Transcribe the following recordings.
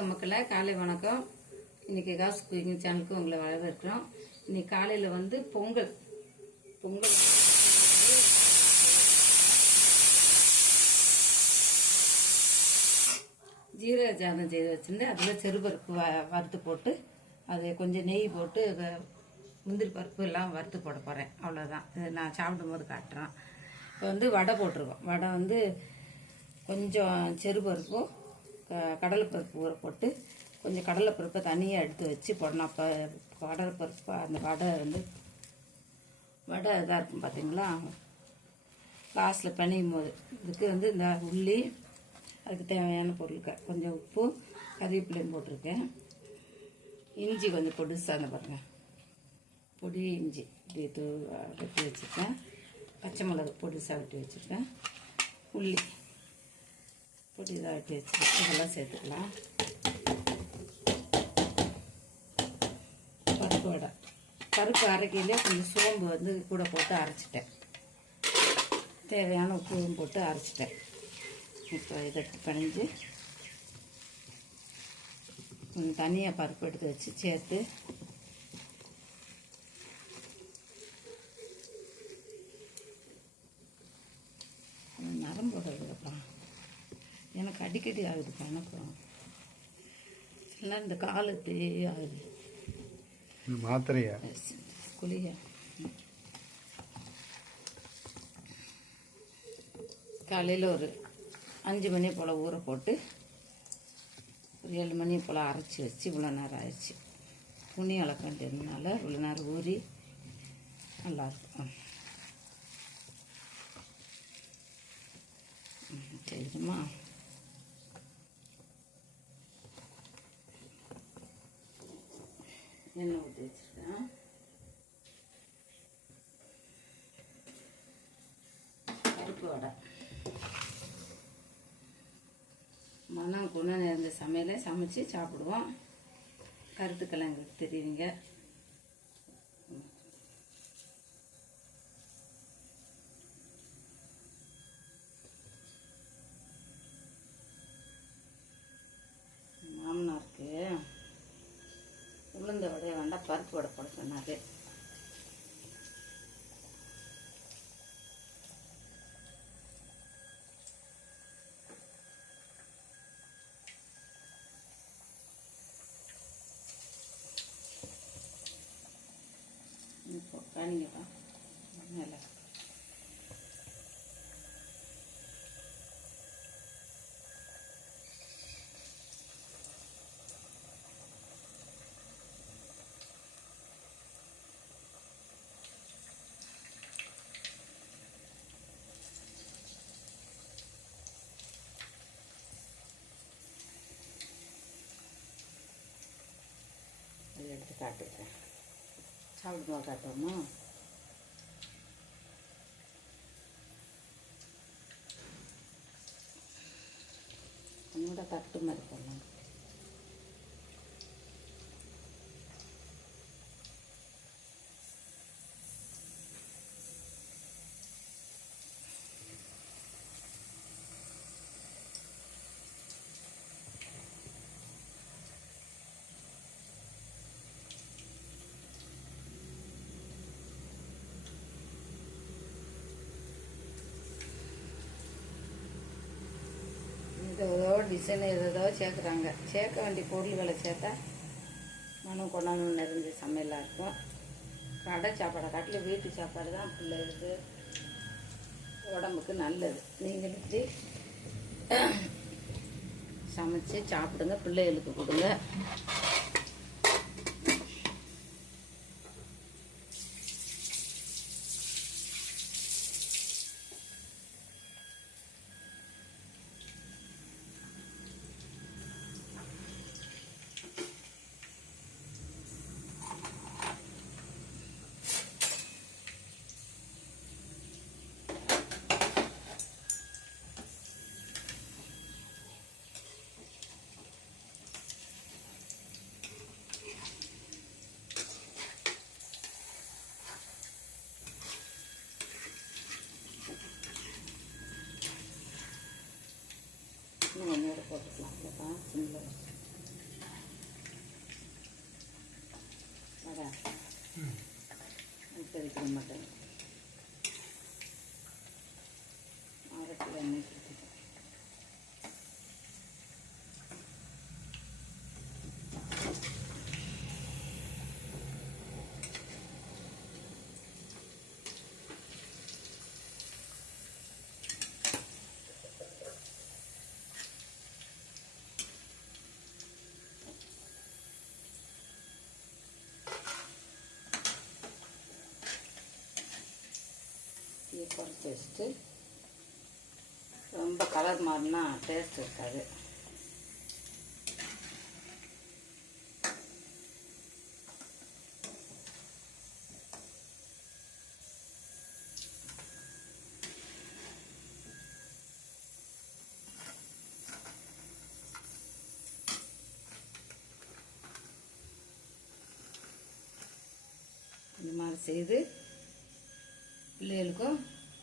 வணக்கம் மக்களை, காலை வணக்கம். இன்னைக்கு காசு குக்கிங் சேனலுக்கு உங்களை வரவேற்கிறோம். இன்னைக்கு காலையில் வந்து பொங்கல் ஜீரக சாதம் செய்து வச்சுருந்தேன். அதில் செறுபருப்பு வறுத்து போட்டு அதை கொஞ்சம் நெய் போட்டு முந்திரி பருப்பு எல்லாம் வறுத்து போட போகிறேன். அவ்வளோதான். இது நான் சாப்பிடும்போது காட்டுறேன். இப்போ வந்து வடை போட்டிருக்கோம். வடை வந்து கொஞ்சம் செறுபருப்பும் கடலைப்பருப்பு ஊற போட்டு கொஞ்சம் கடலைப்பருப்பை தனியாக எடுத்து வச்சு போடணும். அப்போ கடலைப்பருப்பு அந்த வடை இதாக இருக்கும் பார்த்தீங்களா. லாஸ்ட்டில் பிணையும் போது இதுக்கு வந்து இந்த உள்ளி, அதுக்கு தேவையான பொருட்கள் கொஞ்சம் உப்பு, கறிவேப்பிலையும் போட்டிருக்கேன். இஞ்சி கொஞ்சம் பொடிசாக அந்த பாருங்கள், பொடி இஞ்சி இப்படி வெட்டி வச்சுருக்கேன். பச்சை மிளகு பொடிசாக வெட்டி வச்சுருக்கேன். உள்ளி பொடி இதாக வெட்டி வச்சுருக்கேன். இதெல்லாம் சேர்த்துக்கலாம். பருப்பு வடை, பருப்பு அரைக்கையிலே கொஞ்சம் சோம்பு வந்து கூட போட்டு அரைச்சிட்டேன். தேவையான உப்பும் போட்டு அரைச்சிட்டேன். இப்போ இதை பிணைஞ்சு கொஞ்சம் தனியாக பருப்பு எடுத்து வச்சு சேர்த்து நரம்பு விடுறதுப்பா. எனக்கு அடிக்கடி ஆகுதுப்பா. எனக்கும் இல்லை, இந்த காலத்து ஆகுது. மாத்திரையா குளிய காலையில் ஒரு 5 மணி போல் ஊற போட்டு ஒரு 7 மணி போல் அரைச்சி வச்சு இவ்வளோ நேரம் ஆயிடுச்சு. துணி வளர்க்க வேண்டியதுனால இவ்வளோ நேரம் ஊறி நல்லாயிருக்கும். சரிம்மா, எண்ணெய் ஊற்றி வச்சுருக்கேன். பருப்பு வடை மனம் குண நிறைந்த சமையலை சமைச்சு சாப்பிடுவோம். கருத்துக்கெல்லாம் எங்களுக்கு தெரியுங்க. மாமனாருக்கு உளுந்த வடையை வேண்டாம், பருப்பு வடை போட சொன்னாரு. இப்போ காணிங்கப்பா மேலே எடுத்து காட்டுறேன். சாப்பிடுமா காட்டோமா? கொஞ்சோட தட்டு மாதிரி போடலாம். ஏதோ டிசைன் ஏதோ சேர்க்குறாங்க. சேர்க்க வேண்டிய பொருள்களை சேர்த்தா மனம் கொண்டாந்து நிறைஞ்ச சமையலாக இருக்கும். கடை சாப்பாடை காட்டில் வீட்டு சாப்பாடு தான் பிள்ளைகளுக்கு உடம்புக்கு நல்லது. நீங்கள் இப்படி சமைச்சு சாப்பிடுங்க, பிள்ளைகளுக்கு கொடுங்க. சாப்பிட மாட்டாங்க. 1/2 கிலோ எண்ணெய் ஊற்றிட்டேன். தீயை குறைச்சி வச்சுட்டு, ரொம்ப கலர் மாறினா டேஸ்ட் இருக்காது. இந்த மாதிரி செய்து பிள்ளைகளுக்கும்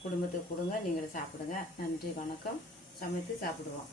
குடும்பத்துக்கு கொடுங்க, நீங்களும் சாப்பிடுங்க. நன்றி, வணக்கம். சமைத்து சாப்பிடுவோம்.